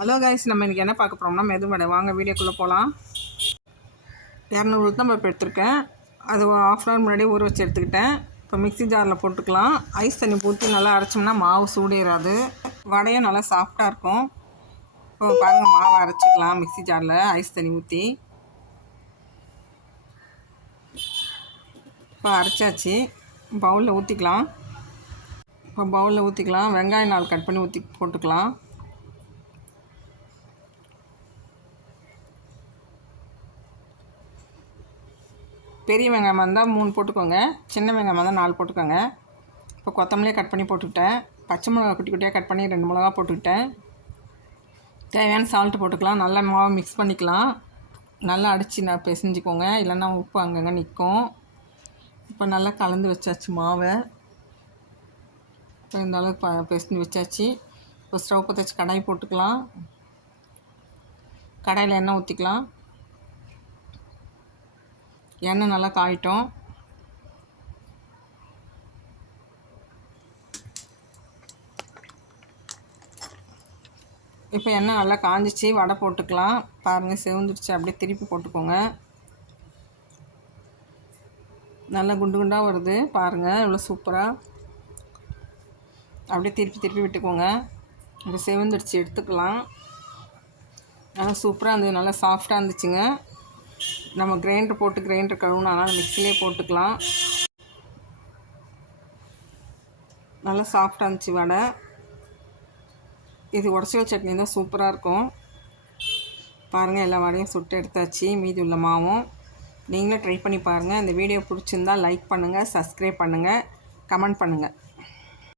Hello guys, நம்ம இன்றைக்கி என்ன பார்க்க போகிறோம்னா மெதுவடை. வாங்க வீடியோக்குள்ளே போகலாம். 200 உளுத்தம் பருப்பு எடுத்துருக்கேன். அது ½ hour முன்னாடி ஊற வச்சு எடுத்துக்கிட்டேன். இப்போ மிக்ஸி ஜாரில் போட்டுக்கலாம். ஐஸ் தண்ணி ஊற்றி நல்லா அரைச்சோம்னா மாவு சூடேறாது, வடையும் நல்லா சாஃப்டாக இருக்கும். இப்போ பாருங்கள், மாவை அரைச்சிக்கலாம் மிக்ஸி ஜாரில் ஐஸ் தண்ணி ஊற்றி. இப்போ அரைச்சாச்சு. பவுலில் ஊற்றிக்கலாம். வெங்காயம் 4 கட் பண்ணி போட்டுக்கலாம். பெரிய வெங்காயமாக இருந்தால் 3 போட்டுக்கோங்க, சின்ன வெங்காயமாக இருந்தால் 4 போட்டுக்கோங்க. இப்போ கொத்தமல்லியே கட் பண்ணி போட்டுக்கிட்டேன். பச்சை மிளகா குட்டி குட்டியாக கட் பண்ணி 2 மிளகா போட்டுக்கிட்டேன். தேவையான சால்ட்டு போட்டுக்கலாம். நல்லா மாவு மிக்ஸ் பண்ணிக்கலாம். நல்லா அடித்து பிசைஞ்சிக்கோங்க, இல்லைன்னா உப்பு அங்கங்கே நிற்கும். இப்போ நல்லா கலந்து வச்சாச்சு மாவை. இப்போ இந்த அளவுக்கு பிசைஞ்சு வச்சாச்சு. இப்போ ஸ்டவ் பற்ற வச்சு கடாய் போட்டுக்கலாம். கடாயில் எண்ணெய் ஊற்றிக்கலாம். எண்ணெய் நல்லா காயிட்டும். இப்போ எண்ணெய் நல்லா காஞ்சிச்சு, வடை போட்டுக்கலாம். பாருங்கள், செவந்துடுச்சு. அப்படியே திருப்பி போட்டுக்கோங்க. நல்லா குண்டு குண்டாக வருது பாருங்கள், இவ்வளோ சூப்பராக. அப்படியே திருப்பி விட்டுக்கோங்க. இப்போ செவந்துடுச்சு, எடுத்துக்கலாம். நல்லா சூப்பராக இருந்தது, நல்லா சாஃப்டாக இருந்துச்சுங்க. நம்ம கிரைண்டர் கழுவுனா, அதனால் மிக்ஸிலே போட்டுக்கலாம். நல்லா சாஃப்டாக இருந்துச்சு வடை. இது உடச்சல் சட்னி தான் சூப்பராக இருக்கும். பாருங்கள், எல்லா வடையும் சுட்டு எடுத்தாச்சு. மீதி உள்ள மாவும் நீங்களே ட்ரை பண்ணி பாருங்கள். இந்த வீடியோ பிடிச்சிருந்தால் லைக் பண்ணுங்கள், சப்ஸ்கிரைப் பண்ணுங்கள், கமெண்ட் பண்ணுங்கள்.